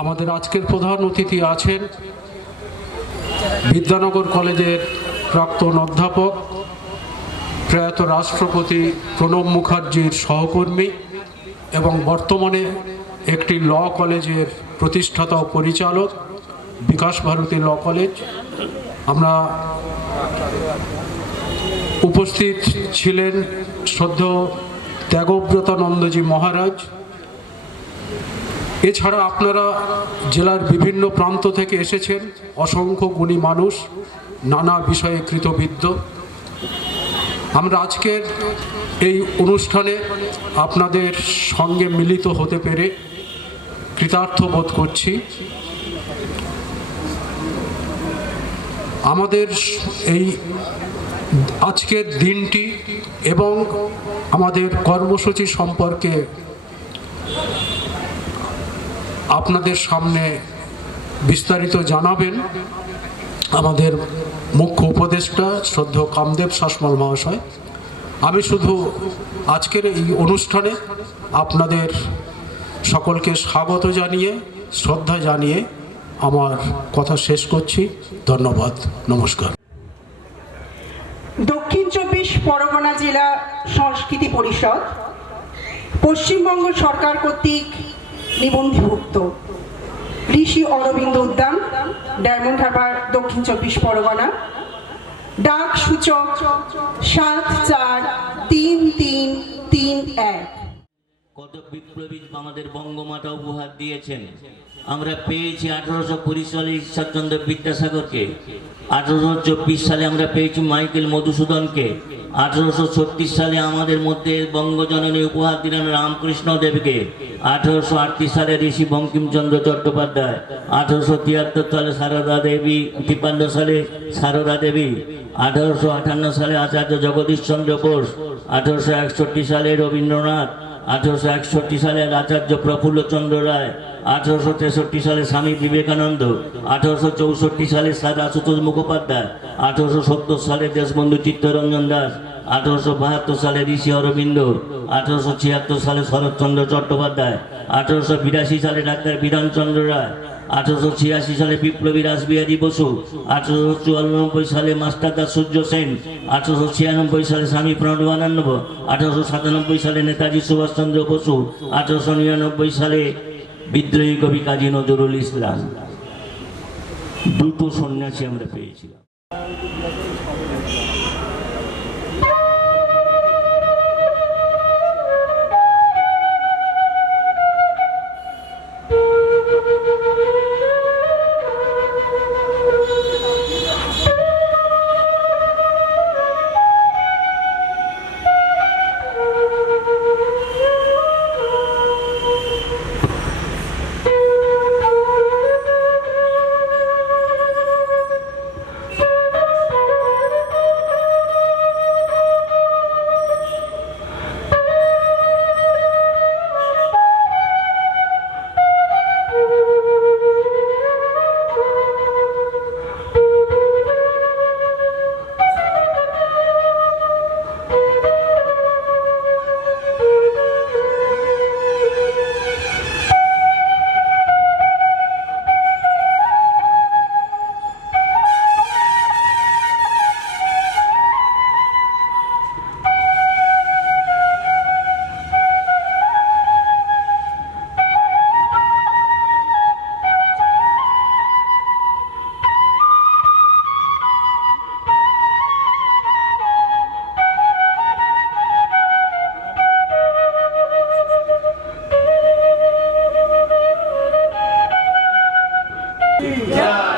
আমাদের আজকের প্রধান অতিথি আছেন বিদ্যানগর কলেজের প্রাক্তন অধ্যাপক, প্রয়াত রাষ্ট্রপতি প্রণব মুখার্জির সহকর্মী এবং বর্তমানে একটি ল কলেজের প্রতিষ্ঠাতা ও পরিচালক, বিকাশ ভারতী ল কলেজ। আমরা উপস্থিত ছিলেন শ্রদ্ধ ত্যাগব্রতানন্দজি মহারাজ এছাড়া আপনারা জেলার বিভিন্ন প্রান্ত থেকে এসেছেন, অসংখ্য গুণী মানুষ, নানা বিষয়ে কৃতবিদ্য আমরা আজকের এই অনুষ্ঠানে আপনাদের সঙ্গে মিলিত হতে পেরে কৃতার্থ বোধ করছি। আমাদের এই আজকের দিনটি এবং আমাদের কর্মসূচি সম্পর্কে আপনাদের সামনে বিস্তারিত জানাবেন আমাদের মুখ্য উপদেষ্টা শ্রদ্ধ কামদেব শাসমল মহাশয়। আমি শুধু আজকের এই অনুষ্ঠানে আপনাদের সকলকে স্বাগত জানিয়ে, শ্রদ্ধা জানিয়ে আমার কথা শেষ করছি। ধন্যবাদ। নমস্কার। দক্ষিণ চব্বিশ পরগনা জেলা সংস্কৃতি পরিষদ, পশ্চিমবঙ্গ সরকার কর্তৃক নিবন্ধীভুক্ত। ঋষি অরবিন্দ উদ্যান, ডায়মন্ড হারবার, দক্ষিণ চব্বিশ পরগনা। ডাক সূচক সাত চার তিন তিন তিন এক। কত বিপ্লবী আমাদের বঙ্গমাতা উপহার দিয়েছেন। আমরা পেয়েছি আঠারোশো কুড়ি সালে ঈশ্বরচন্দ্র বিদ্যাসাগরকে। আঠারোশো চব্বিশ সালে আমরা পেয়েছি মাইকেল মধুসূদনকে। আঠারোশো সালে আমাদের মধ্যে বঙ্গজননী উপহার দিলেন রামকৃষ্ণ দেবকে। আঠারোশো সালে ঋষি বঙ্কিমচন্দ্র চট্টোপাধ্যায়। আঠারোশো তিয়াত্তর সালে সারদা দেবী, তিপ্পান্ন সালে সারদা দেবী। আঠারোশো আটান্ন সালে আচার্য জগদীশ চন্দ্র বোস। আঠারোশো একষট্টি সালে রবীন্দ্রনাথ। আঠারোশো একষট্টি সালে আচার্য প্রফুল্লচন্দ্র রায়। আঠারোশো তেষট্টি সালে স্বামী বিবেকানন্দ। আঠারোশো চৌষট্টি সালে স্যার আশুতোষ মুখোপাধ্যায়। আঠারোশো সত্তর সালে দেশবন্ধু চিত্তরঞ্জন দাস। আঠারোশো বাহাত্তর সালে ঋষি অরবিন্দ, আঠারোশো ছিয়াত্তর সালে শরৎচন্দ্র চট্টোপাধ্যায়, আঠারোশো বিরাশি সালে ডাক্তার বিধানচন্দ্র রায়, আঠারোশো ছিয়াশি সালে বিপ্লবী রাসবিহারী বসু, আঠারোশো চুয়ানব্বই সালে মাস্টারদা সূর্য সেন, আঠারোশো ছিয়ানব্বই সালে স্বামী প্রণবানন্দ আঠারোশো সাতানব্বই সালে নেতাজি সুভাষচন্দ্র বসু, আঠারোশো নিরানব্বই সালে বিদ্রোহী কবি কাজী নজরুল ইসলাম। দুটো সন্ন্যাসী আমরা পেয়েছিলাম। ভারত Yeah.